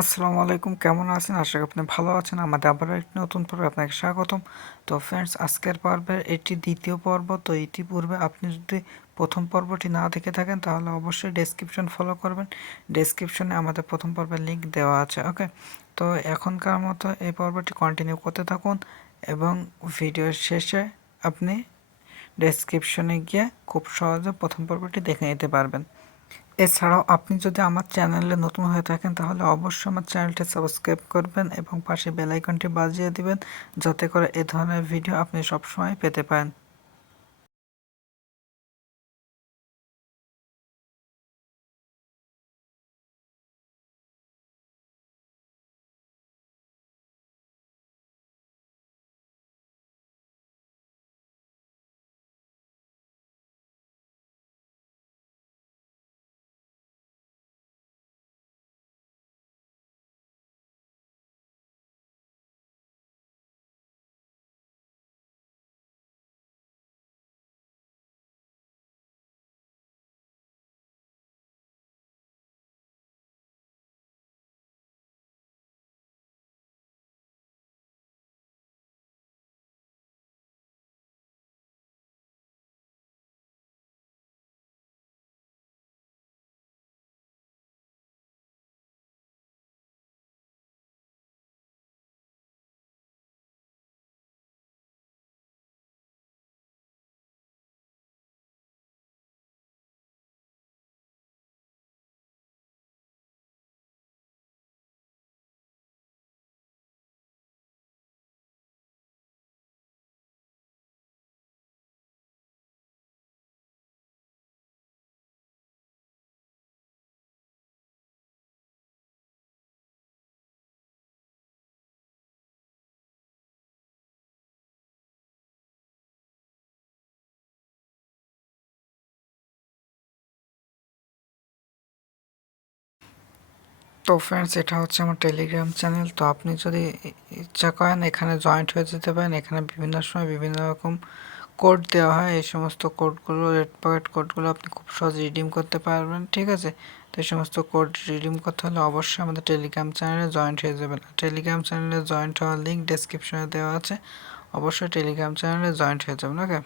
আসসালামু আলাইকুম, কেমন আছেন? আশা করি আপনি ভালো আছেন। আমাদের আবার একটি নতুন পর্বে আপনাকে স্বাগতম। তো ফ্রেন্ডস আজকের পর্বের এটি দ্বিতীয় পর্ব, তো ইতিপূর্বে আপনি যদি প্রথম পর্বটি না দেখে থাকেন, তাহলে অবশ্যই ডেসক্রিপশন ফলো করবেন। ডেসক্রিপশনে আমাদের প্রথম পর্বের লিঙ্ক দেওয়া আছে ওকে তো এখনকার মতো এই পর্বটি কন্টিনিউ করতে থাকুন এবং ভিডিওর শেষে আপনি ডেসক্রিপশনে গিয়ে খুব সহজে প্রথম পর্বটি দেখে নিতে পারবেন। এছাড়াও আপনি যদি আমার চ্যানেলে নতুন হয়ে থাকেন, তাহলে অবশ্যই আমার চ্যানেলটি সাবস্ক্রাইব করবেন এবং পাশে বেলাইকনটি বাজিয়ে দিবেন, যাতে করে এ ধরনের ভিডিও আপনি সবসময় পেতে পারেন। তো ফ্রেন্ডস এটা হচ্ছে আমার টেলিগ্রাম চ্যানেল তো আপনি যদি ইচ্ছা করেন এখানে জয়েন্ট হয়ে যেতে পারেন। এখানে বিভিন্ন সময় বিভিন্ন রকম কোড দেওয়া হয়। এই সমস্ত কোডগুলো রেড পকেট কোডগুলো আপনি খুব সহজে রিডিম করতে পারবেন, ঠিক আছে? তো এই সমস্ত কোড রিডিম করতে হলে অবশ্যই আমাদের টেলিগ্রাম চ্যানেলে জয়েন্ট হয়ে যাবেন। টেলিগ্রাম চ্যানেলে জয়েন্ট হওয়ার লিঙ্ক ডেসক্রিপশনে দেওয়া আছে। অবশ্যই টেলিগ্রাম চ্যানেলে জয়েন্ট হয়ে যাবেন ওকে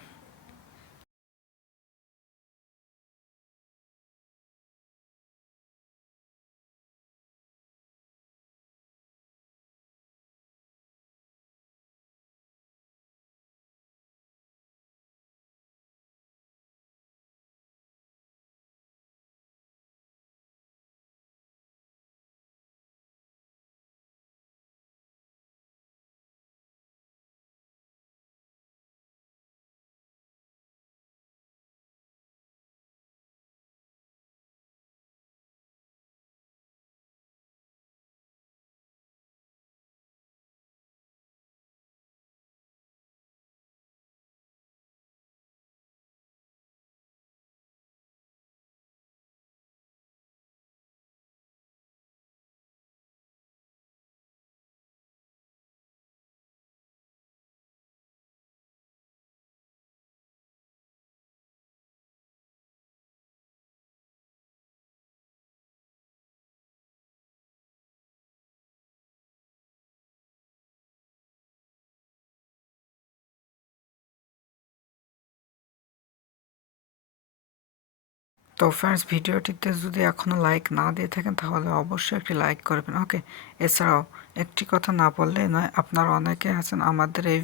তো ফ্রেন্ডস ভিডিওটিতে যদি এখনও লাইক না দিয়ে থাকেন, তাহলে অবশ্যই একটি লাইক করবেন ওকে এছাড়াও, একটি কথা না বললেই নয়, আপনারা অনেকে আছেন, আমাদের এই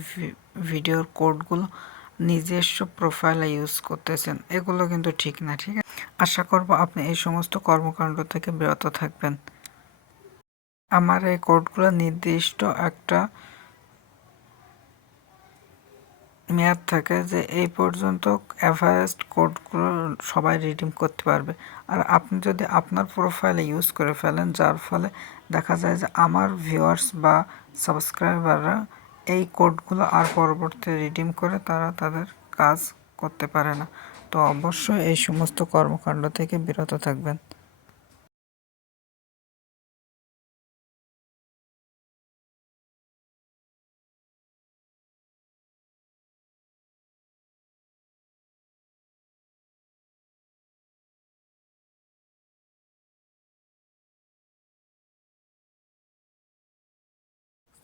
ভিডিওর কোডগুলো নিজস্ব প্রোফাইলে ইউজ করতেছেন, এগুলো কিন্তু ঠিক না, ঠিক আছে? আশা করব আপনি এই সমস্ত কর্মকাণ্ড থেকে বিরত থাকবেন। আমার এই কোডগুলো নির্দিষ্ট একটা মেয়াদ থাকে যে এই পর্যন্ত অ্যাভারেস্ট কোডগুলো সবাই রিডিম করতে পারবে। আর আপনি যদি আপনার প্রোফাইলে ইউজ করে ফেলেন, যার ফলে দেখা যায় যে আমার ভিউয়ার্স বা সাবস্ক্রাইবাররা এই কোডগুলো আর পরবর্তী রিডিম করে তারা তাদের কাজ করতে পারে না। তো অবশ্যই এই সমস্ত কর্মকাণ্ড থেকে বিরত থাকবেন।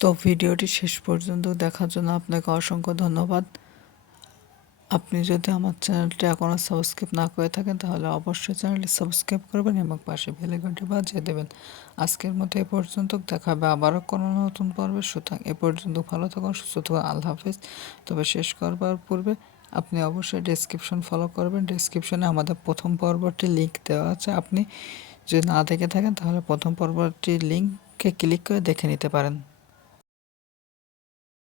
তো ভিডিওটি শেষ পর্যন্ত দেখার জন্য আপনাকে অসংখ্য ধন্যবাদ। আপনি যদি আমার চ্যানেলটি এখনও সাবস্ক্রাইব না করে থাকেন, তাহলে অবশ্যই চ্যানেলটি সাবস্ক্রাইব করবেন এবং পাশে বেলাইকনটি বাজিয়ে দেবেন। আজকের মতো এ পর্যন্ত দেখা হবে আবারও কোনো নতুন পর্বে। সুতরাং এ পর্যন্ত ভালো থাকুন, সুস্থ থাকুন, আল্লাহ হাফিজ। তবে শেষ করবার পূর্বে আপনি অবশ্যই ডেসক্রিপশন ফলো করবেন। ডেসক্রিপশনে আমাদের প্রথম পর্বটি লিঙ্ক দেওয়া আছে। আপনি যদি না দেখে থাকেন, তাহলে প্রথম পর্বটির লিঙ্কে ক্লিক করে দেখে নিতে পারেন।